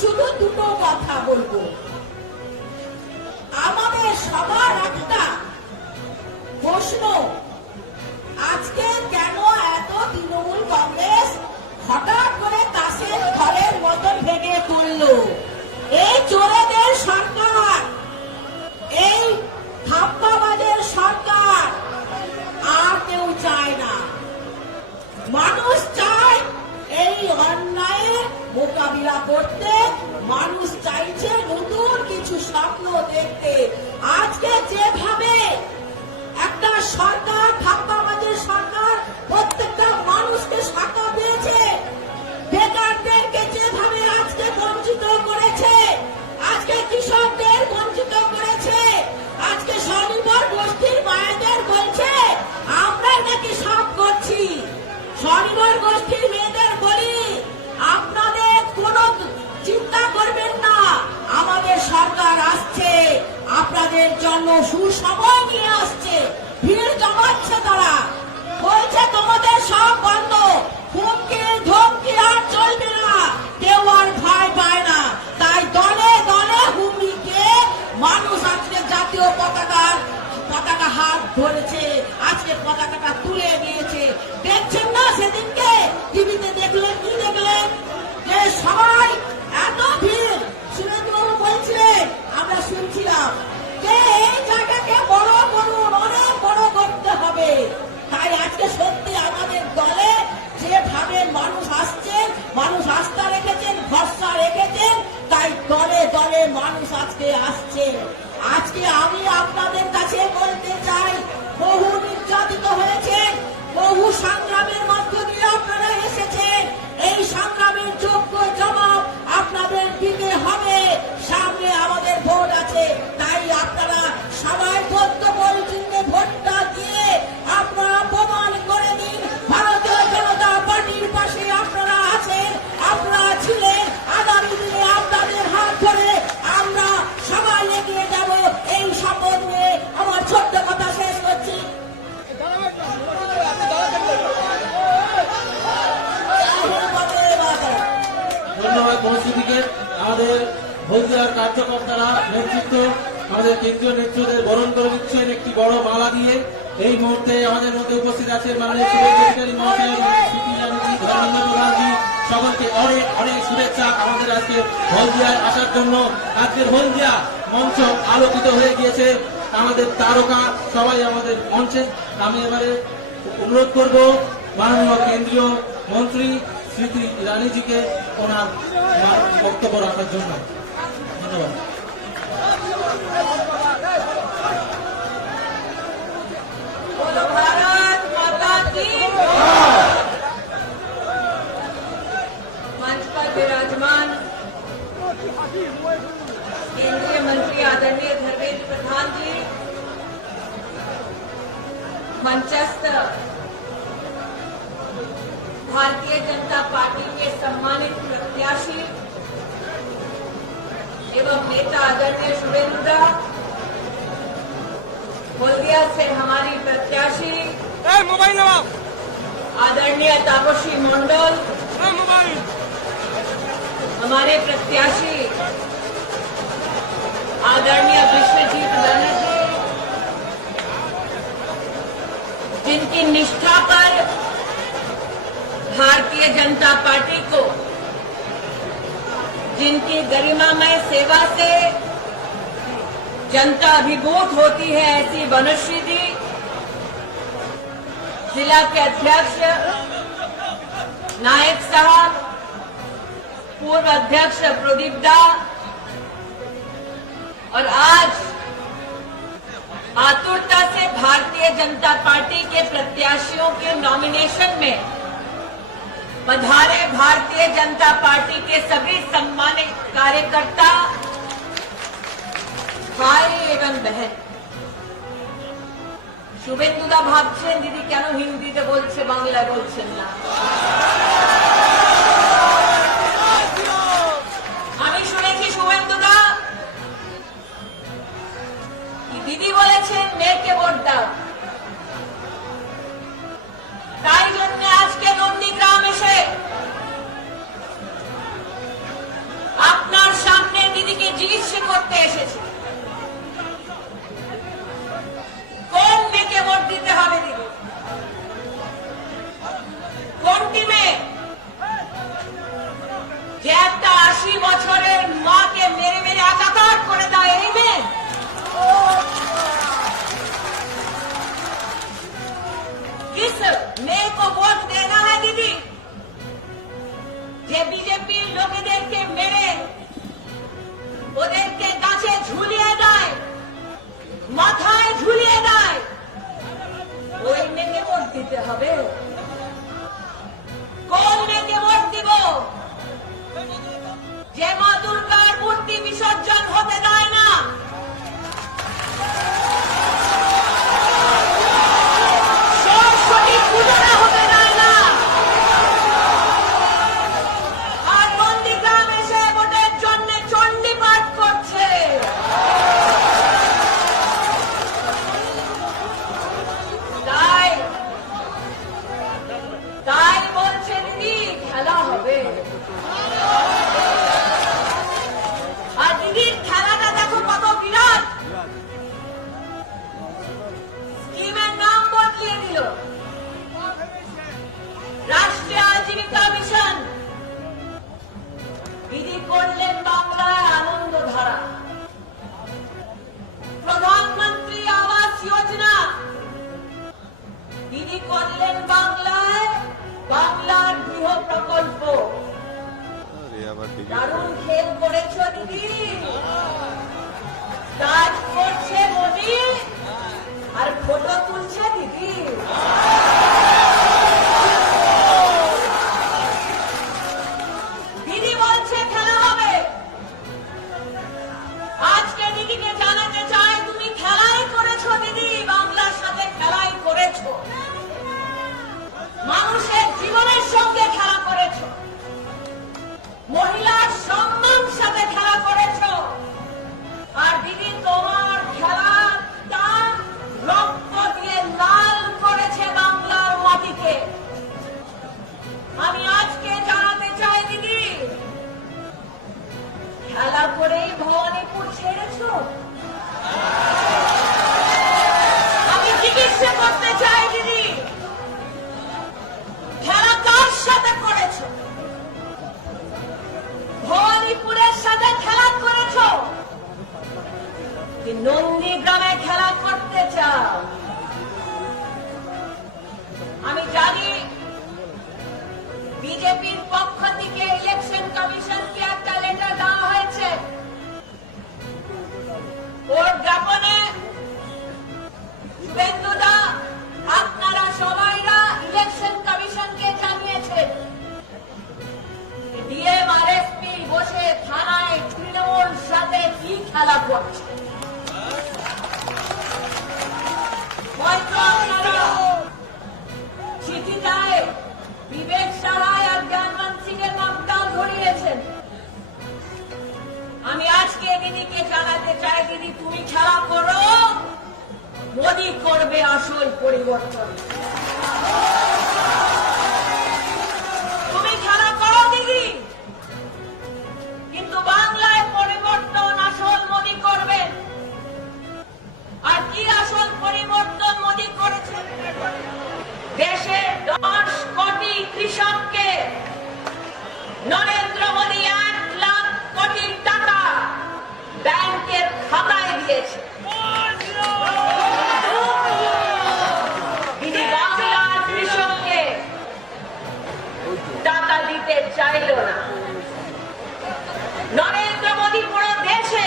শুধু দুটো কথা বলবো। আমাদের সবার একটা প্রশ্ন, আজকে কেন এত তৃণমূল কংগ্রেস হঠাৎ করে তাসের ঘরের মতন ভেঙে পড়লো? এই চোরেদের সরকার, এই ধাপ্পাবাজের সরকার আর কেউ চায় না। মানুষ চায় দেখতে। আজকে যেভাবে একটা সরকার, ধাপ্পাবাজের সরকার প্রত্যেকটা মানুষকে শাখা দিয়েছে, বেকারদেরকে যেভাবে আজকে বঞ্চিত করেছে, আজকে কৃষকদের বঞ্চিত করেছে, আজকে স্বনির্ভর গোষ্ঠীর মায়েদের বলছে আমরাই নাকি সব করছি। স্বনির্ভর গোষ্ঠীর মেয়েদের বলি আপনাদের কোনো চিন্তা করবেন না, আমাদের সরকার আসছে, আপনাদের জন্য সুসময় নিয়ে আসছে। ভিড় জমাচ্ছে তারা, বলছে তোমাদের সব বন্ধ, হুমকি ধমকি আর চলবে না, কেউ আর ভয় পায় না। তাই দলে দলে হুমকিকে মানুষ আজকে জাতীয় পতাকা হাত ধরেছে, আজকে পতাকাটা তুলে নিয়েছে। দেখছেন না সেদিনকে টিভিতে দেখলেন, কি দেখলেন যে সবাই এত ভিড়, সুরেন্দ্রবাবু বলছিলেন, আমরা শুনছিলাম যে এই জায়গাকে বড় করুন, অনেক বড় করতে হবে। তাই আজকে সত্যি আমাদের দলে যেভাবে মানুষ আসছেন, মানুষ আস্থা রেখেছেন, ভরসা রেখেছেন, তাই দলে দলে মানুষ আজকে আসছে। আজকে আমি আপনাদের কাছে বলতে চাই, বহু নির্যাতিত হয়েছেন, বহু সংগ্রামের মধ্য দিয়ে আপনারা এসেছেন, এই সংগ্রামের যোগ্য জবাব আপনাদের দিতে হবে। সামনে আমাদের ভোট আছে, তাই আপনারা সবাই ভোট চিহ্নে ভোটটা দিয়ে আপনারা প্রমাণ করে দিন ভারতীয় জনতা পার্টির পাশে আপনারা আছেন, আপনারা ছিলেন। আগামী দিনে আপনাদের হাত ধরে আমরা সবাই এগিয়ে যাব, এই শপথ নিয়ে আমার ছোট্ট কথা শেষ করছি। ধন্যবাদ মনস্মৃতিকে। আমাদের হলদিয়ার কার্যকর্তারা নেতৃত্ব, আমাদের কেন্দ্রীয় নেতৃত্বদের বরণ করে দিচ্ছেন একটি বড় মালা দিয়ে। এই মুহূর্তে আমাদের মধ্যে উপস্থিত আছেন মাননীয় সুরেন্দ্র মহাশয়, স্মৃতি ইরানি, ধর্মেন্দ্র প্রধানজি, সকলকে অনেক অনেক শুভেচ্ছা আমাদের আজকে হলদিয়ায় আসার জন্য। আজকের হলদিয়া মঞ্চ আলোকিত হয়ে গিয়েছে, আমাদের তারকা সবাই আমাদের মঞ্চে। আমি এবারে অনুরোধ করব মাননীয় কেন্দ্রীয় মন্ত্রী স্মৃতি ইরানিজিকে ওনার বক্তব্য রাখার জন্য। ধন্যবাদ। बोलो भारत माता की। मंच पर विराजमान केंद्रीय मंत्री आदरणीय धर्मेंद्र प्रधान जी, मंचस्थ भारतीय जनता पार्टी के सम्मानित प्रत्याशी एवं नेता आदरणीय सुरेंद्र, हल्दिया से हमारी प्रत्याशी आदरणीय तापसी मंडल, हमारे प्रत्याशी आदरणीय विश्वजीत बनर्जी, जिनकी निष्ठा पर भारतीय जनता पार्टी को, जिनकी गरिमामय सेवा से जनता अभिभूत होती है, ऐसी बनश्री जी, जिला के अध्यक्ष नायक साहब, पूर्व अध्यक्ष प्रदीप दा, और आज आतुरता से भारतीय जनता पार्टी के प्रत्याशियों के नॉमिनेशन में पधारे भारतीय जनता पार्टी के सभी सम्मानित कार्यकर्ता, भाई एवं बहन। শুভেন্দুদা ভাবছেন দিদি কেন হিন্দিতে বলছে, বাংলায় বলছেন না। আমি শুনেছি শুভেন্দুদা দিদি বলেছেন মেয়েকে ভোট দাও, তাই জন্য আজকে নন্দীগ্রাম এসে আপনার সামনে দিদিকে জিজ্ঞেস করতে এসেছি কোন মেয়েকে ভোট দিতে হবে। দিদি কোনটি মেয়ে যে একটা 80 বছরের মাকে মেরে মেরে একাকার করে দেয়, এই মেয়ে? किस মেয়ে को ভোট দেনা है দিদি যে বিজেপি লোকেদেরকে মেরে ওদেরকে গাছে ঝুলে মাথায় ঝুলিয়ে দেয়, ওই মেয়েকে ভোট দিতে হবে। কোন মেয়েকে ভোট দিব? যে মা দুর্গার মূর্তি বিসর্জন হতে দেয় না, সরস্বতী পূজা হতে দেয় না, আর নন্দীগ্রাম এসে ভোটের জন্য চণ্ডী পাঠ করছে। তাই বলছে দিদি খেলা হবে। আর দিদির খেলাটা দেখো কত বিরাট। স্কিমের নাম বদলিয়ে দিল, রাষ্ট্রীয় আজীবিকা মিশন। দিদি করলেন বাংলায় আনন্দ ধারা, প্রধানমন্ত্রী আবাস যোজনা। দিদি করলেন বাংলায় বাংলার গৃহ প্রকল্প। দারুণ খেল করেছ দিদি। কাজ করছে মোদি আর ফটো তুলছে দিদি। দিদি বলছে খেলা হবে। আজকে দিদিকে জানাতে চাই, তুমি খেলাই করেছো দিদি, বাংলার সাথে খেলাই করেছো, মানুষের জীবনের সঙ্গে খেলা করেছ, মহিলার সম্মান সাথে খেলা করেছ। আর দিদি তোমার খেলাটা রক্ত দিয়ে লাল করেছে বাংলার মাটিকে। আমি আজকে জানাতে চাই দিদি, খেলা করেই ভবানীপুর ছেড়েছ। আমি চিকিৎসা করতে চাই দিদি, খেলা কার সাথে করেছ? ভবানীপুরের সাথে খেলা করেছ কি নন্দীগ্রামে খেলা করতে চাও? আমি জানি বিজেপির পক্ষ থেকে ইলেকশন কমিশনকে একটা লেটার দেওয়া হয়েছে। ওর জ্ঞাপনে শুভেন্দুদা আপনারা সবাইরা ইলেকশন কমিশনকে জানিয়েছেন ডিএম আর এসপি বসে থানায় তৃণমূল সাথে কি খেলা করছে। হয়তো আপনারা চিঠিটায় বিবেক সাহায় আর জ্ঞানমান সিং এর নামটাও ধরিয়েছেন। আমি আজকে দিদিকে জানাতে চাই, দিদি তুমি খেলা করো, মোদি করবে আসল পরিবর্তন। তুমি খেলা করো দিদি, কিন্তু বাংলায় পরিবর্তন আসল মোদি করবে। আর কি আসল পরিবর্তন মোদি করেছে? দেশের 10 কোটি কৃষককে নরেন্দ্র মোদি 1 লাখ কোটি টাকা ব্যাংকের খাতায় দিয়েছে। দিদি বাংলার কৃষককে টাকা দিতে চাইল না। নরেন্দ্র মোদি পুরো দেশে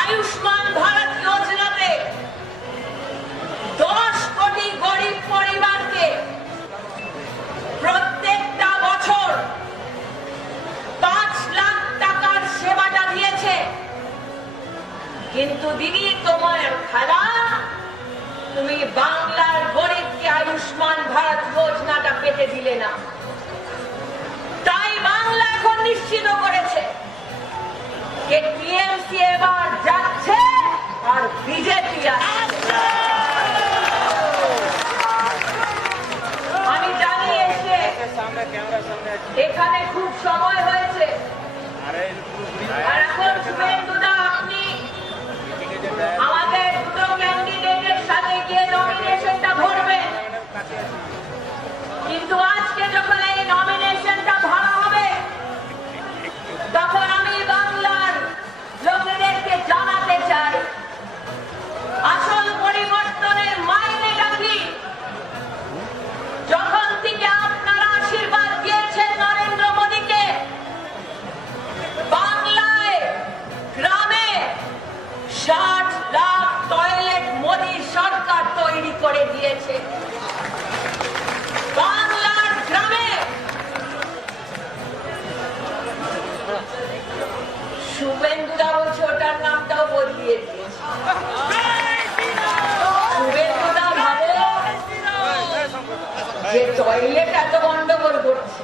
আয়ুষ্মান ভারত যোজনাতে 10 কোটি গরিব পরিবারকে প্রত্যেকটা বছর 5 লাখ টাকার সেবাটা দিয়েছে। কিন্তু দিদি তোমার খেলা, তুমি বাংলার গরিবকে আয়ুষ্মান ভারত যোজনাটা পেতে দিলে না। তাই বাংলা এখন নিশ্চিত করেছে যে টিএমসি এবার যাচ্ছে আর বিজেপি আসছে। আমি জানি এসে এখানে খুব সময় হয়েছে, আর এখন শুভেন্দুদা আপনি আমাদের দুটো ক্যান্ডিডেটের সাথে গিয়ে নমিনেশনটা ভরবেন। কিন্তু আজকে যখন এই নমিনেশনটা ভরা হবে, তখন আমি বাংলার লোকেদেরকে জানাতে চাই আসল পরিবর্তনের মাইনেটা কি। যখন থেকে আপনারা আশীর্বাদ দিয়েছেন নরেন্দ্র মোদীকে, বাংলায় গ্রামে 60 লাখ টয়লেট মোদী সরকার তৈরি করে দিয়েছে। বাংলার গ্রামে শুভেন্দুদা বলছে ওটার নামটাও বদলিয়ে দিয়েছে। শুভেন্দুদা ভাবে যে টয়লেট এত গন্ডগোল করছে।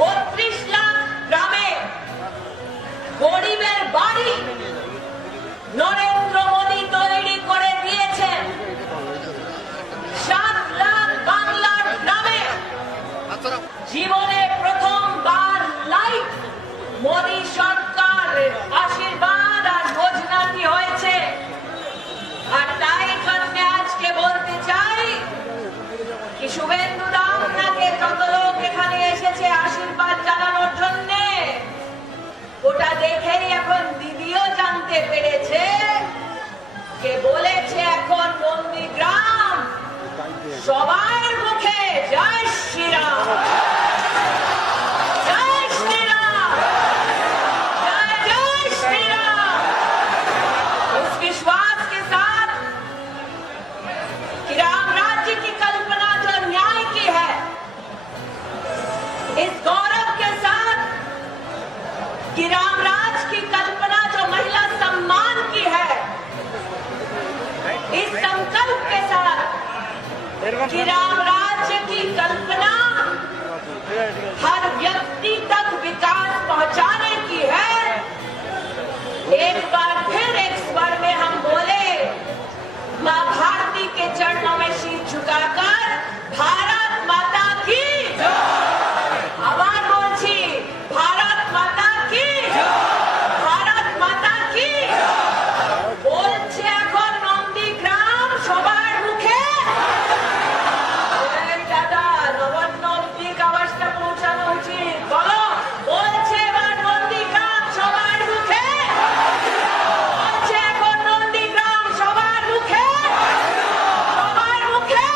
32 লাখ গ্রামে গরিবের বাড়ি নরেন্দ্র মোদী তৈরি করে দিয়েছেন। 7 লাখ বাংলার গ্রামে জীবনে প্রথমবার লাইট মোদী সরকার আশীর্বাদ আর যোজনাটি হয়েছে। আর তাই কারণে আজকে বলতে চাই কি শুভেন্দুদা আপনাকে যত লোক এখানে এসেছে আশীর্বাদ জানানোর জন্য, ওটা দেখেই এখন দিদিও জানতে পেরেছে কে বলেছে এখন নন্দীগ্রাম সবার মুখে জয় শ্রীরাম, জয় श्रीराम, जय जय श्रीराम। उस विश्वास के साथ कि राम राज्य की कल्पना जो न्याय की है, इस गौरव के साथ कि राम राज की कल्पना जो महिला सम्मान की है, इस संकल्प के साथ कि राम राज्य की कल्पना हर व्यक्ति तक विकास पहुंचाने की है, एक बार फिर एक स्वर में हम बोले मां भारती के चरणों में शीश झुकाकर भारत माता की आवाज बोलছি भारत माता की, भारत माता की বলছে এখন নন্দীগ্রাম সবার মুখে। এই দাদা নবান্ন অব্দিক আওয়াজটা পৌঁছানো উচিত, বলো বলছে এবার নন্দীগ্রাম সবার মুখে, বলছে এখন নন্দীগ্রাম সবার মুখে, সবার মুখে,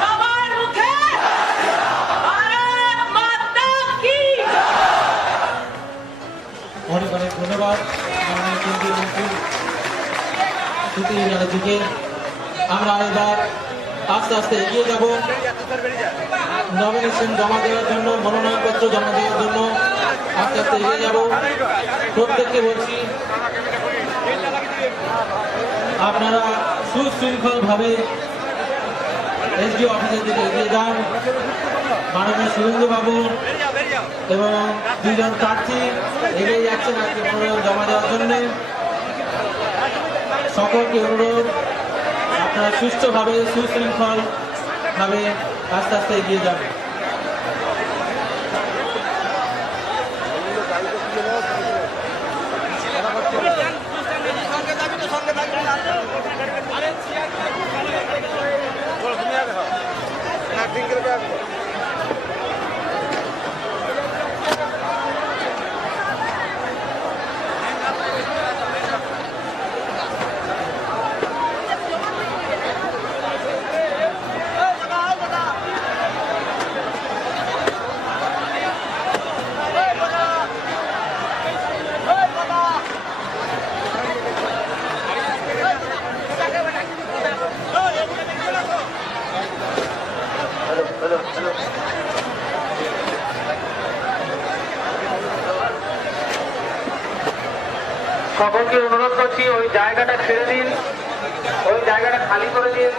সবার মুখে ভারত মাতা কি। অনেক অনেক ধন্যবাদ মাননীয় কেন্দ্রীয় মন্ত্রী স্মৃতি ইরানিজিকে। আমরা এবার আস্তে আস্তে এগিয়ে যাব নমিনেশন জমা দেওয়ার জন্য, মনোনয়নপত্র জমা দেওয়ার জন্য আস্তে আস্তে এগিয়ে যাব। প্রত্যেককে বলছি আপনারা সুশৃঙ্খলভাবে এসডিও অফিসের দিকে এগিয়ে যান। মাননীয় শুভেন্দু বাবু এবং 2 জন প্রার্থী এগিয়ে যাচ্ছেন আজকে মনোনয়ন জমা দেওয়ার জন্য। সকলকে অনুরোধ আপনারা সুষ্ঠুভাবে সুশৃঙ্খলভাবে আস্তে আস্তে এগিয়ে যান। সকলকে অনুরোধ করছি ওই জায়গাটা ছেড়ে দিন, ওই জায়গাটা খালি করে দিন।